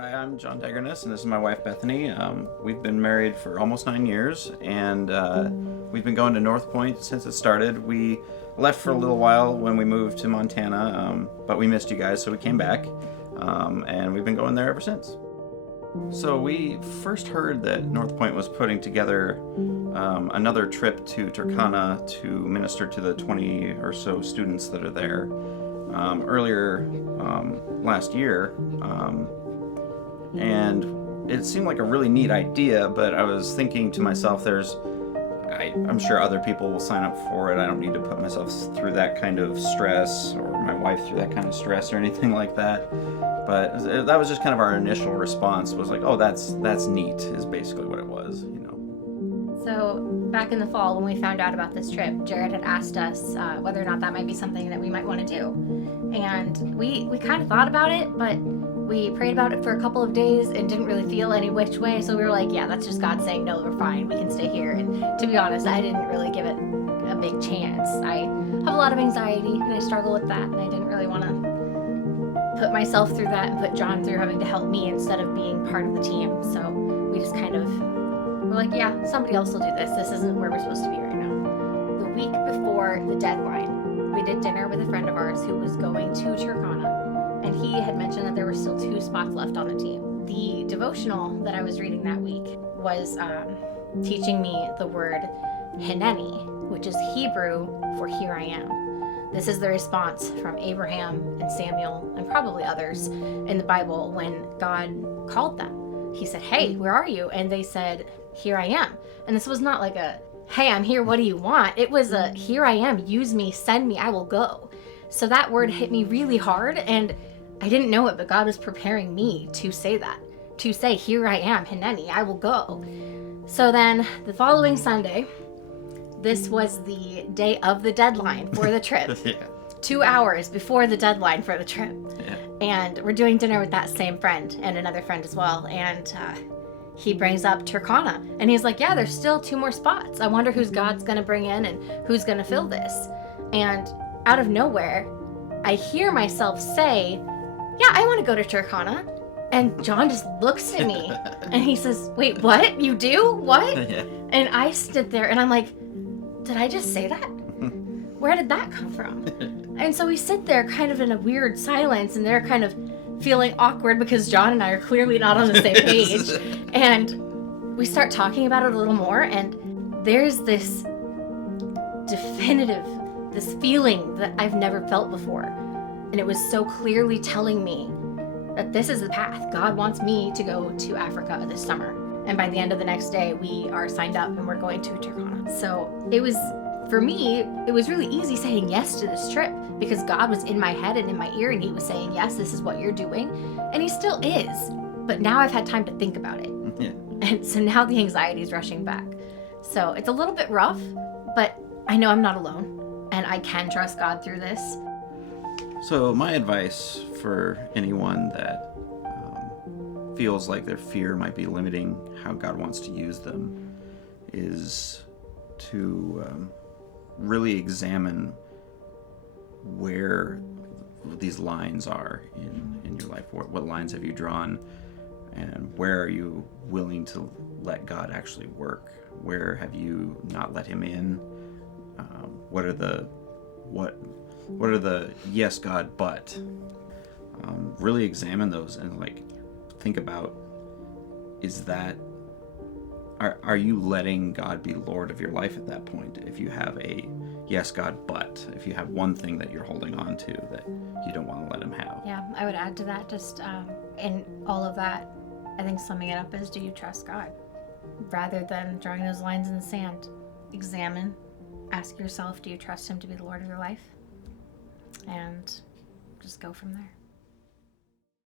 Hi, I'm Jon and this is my wife Bethany. We've been married for almost 9 years, and we've been going to North Pointe since it started. We left for a little while when we moved to Montana, but we missed you guys, so we came back, and we've been going there ever since. So we first heard that North Pointe was putting together another trip to Turkana to minister to the 20 or so students that are there. Earlier last year, and it seemed like a really neat idea, but I was thinking to myself, I'm sure other people will sign up for it. I don't need to put myself through that kind of stress, or my wife through that kind of stress, or anything like that. But that was just kind of our initial response, was like, oh, that's neat, is basically what it was, you know. So back in the fall, when we found out about this trip, Jared had asked us whether or not that might be something that we might want to do. And we kind of thought about it, but we prayed about it for a couple of days and didn't really feel any which way. So we were like, yeah, that's just God saying, no, we're fine. We can stay here. And to be honest, I didn't really give it a big chance. I have a lot of anxiety and I struggle with that. And I didn't really want to put myself through that and put Jon through having to help me instead of being part of the team. So we just kind of were like, yeah, somebody else will do this. This isn't where we're supposed to be right now. The week before the deadline, we did dinner with a friend of ours who was going to Turkana. And he had mentioned that there were still 2 spots left on the team. The devotional that I was reading that week was teaching me the word Hineni, which is Hebrew for here I am. This is the response from Abraham and Samuel and probably others in the Bible when God called them. He said, hey, where are you? And they said, here I am. And this was not like a, hey, I'm here, what do you want? It was a, here I am, use me, send me, I will go. So that word hit me really hard, and I didn't know it, but God was preparing me to say that, to say, here I am, Hineni, I will go. So then the following Sunday, this was the day of the deadline for the trip. Yeah. 2 hours before the deadline for the trip. Yeah. And we're doing dinner with that same friend and another friend as well. And he brings up Turkana. And he's like, yeah, there's still 2 more spots. I wonder who's God's going to bring in and who's going to fill this. And out of nowhere, I hear myself say, yeah, I want to go to Turkana. And Jon just looks at me and he says, wait, what? You do? What? Yeah. And I stood there and I'm like, did I just say that? Where did that come from? And so we sit there kind of in a weird silence, and they're kind of feeling awkward because Jon and I are clearly not on the same page. And we start talking about it a little more, and there's this definitive, this feeling that I've never felt before. And it was so clearly telling me that this is the path. God wants me to go to Africa this summer. And by the end of the next day, we are signed up and we're going to Turkana. So it was, for me, it was really easy saying yes to this trip because God was in my head and in my ear, and he was saying, yes, this is what you're doing. And he still is. But now I've had time to think about it. Yeah. And so now the anxiety is rushing back. So it's a little bit rough, but I know I'm not alone and I can trust God through this. So my advice for anyone that feels like their fear might be limiting how God wants to use them is to really examine where these lines are in your life. What lines have you drawn, and where are you willing to let God actually work? Where have you not let him in? What are the yes God but? Really examine those and think about, is that, are you letting God be Lord of your life at that point? If you have a yes God but, if you have one thing that you're holding on to that you don't want to let him have. Yeah, I would add to that, just in all of that, I think summing it up is, do you trust God? Rather than drawing those lines in the sand, examine, ask yourself, do you trust him to be the Lord of your life? And just go from there.